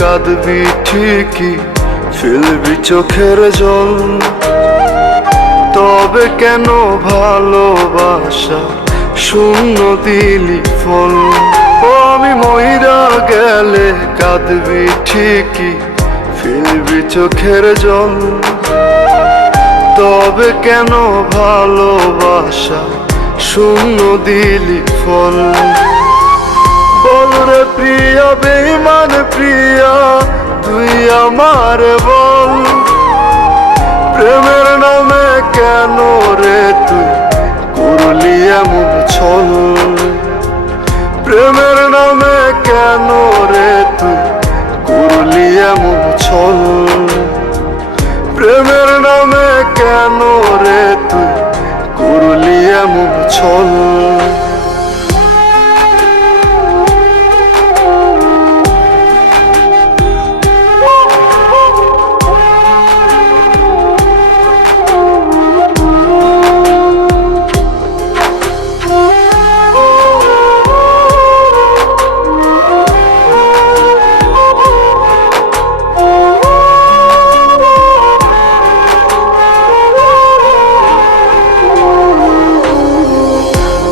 কাঁদবি ঠিকই, ফেলবি চোখের জল। তবে কেন ভালোবাসা শূন্য দিলি ফল? ও আমি মইরা গেলে কাঁদবি ঠিকই, ফেলবি চোখের জল। তবে কেন ভালোবাসা শূন্য দিলি ফল? বল রে প্রিয়া, বেঈমান প্রিয়া, তুই আমার বল। প্রেমের নামে কেন রে তুই করলি এমন ছল? প্রেমের নামে কেন রে তুই করলি এমন ছল? প্রেমের নামে কেন রে তুই করলি এমন ছল?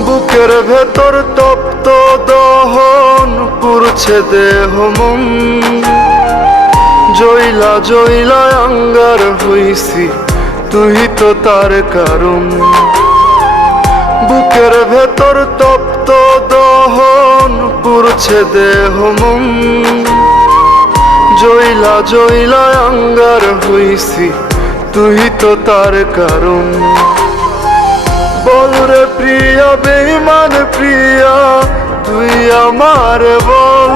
বুকের ভেতর তপ্ত দহন পুরছে দেহ মন। জইলা জইলা আঙ্গার হইছি, তুই তো তার কারণ। বুকের ভেতর তপ্ত দহন পুরছে দেহ মন। জইলা জইলা আঙ্গার হইছি, তুই তো তার কারণ। বল রে প্রিয়া, বেঈমান প্রিয়া, তুই আমার বল।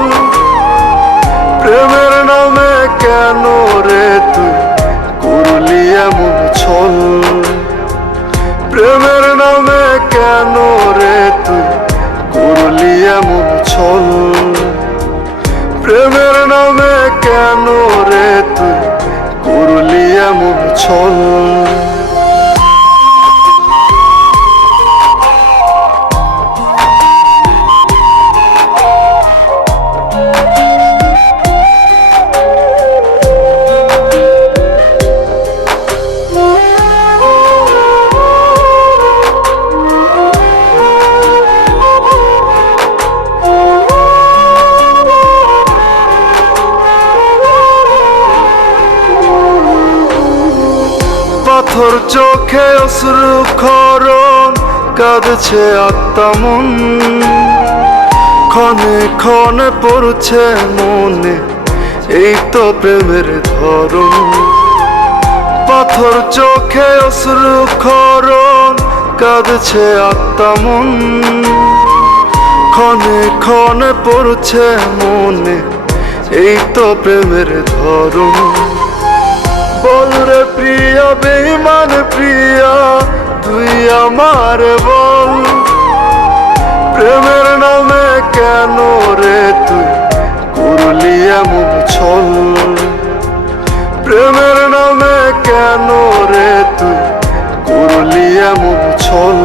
প্রেমের নামে কেন রে তুই করলি এমন ছল? প্রেমের নামে কেন রে তুই করলি এমন ছল? প্রেমের নামে কেন রে তুই করলি এমন ছল? পাথর চোখে অশ্রু খরণ, কাঁদছে আত্মা মন। ক্ষণে ক্ষণে পড়ছে মনে, এই তো প্রেমের ধরন। পাথর চোখে অশ্রু খরণ, কাঁদছে আত্মা মন। ক্ষণে ক্ষণে পড়ছে মনে, এই তো প্রেমের ধরন। বল রে প্রিয়া, বেঈমান প্রিয়া, তুই আমার বল। প্রেমের নামে কেন রে তুই করলি এমন ছল? প্রেমের নামে কেন রে তুই করলি এমন ছল?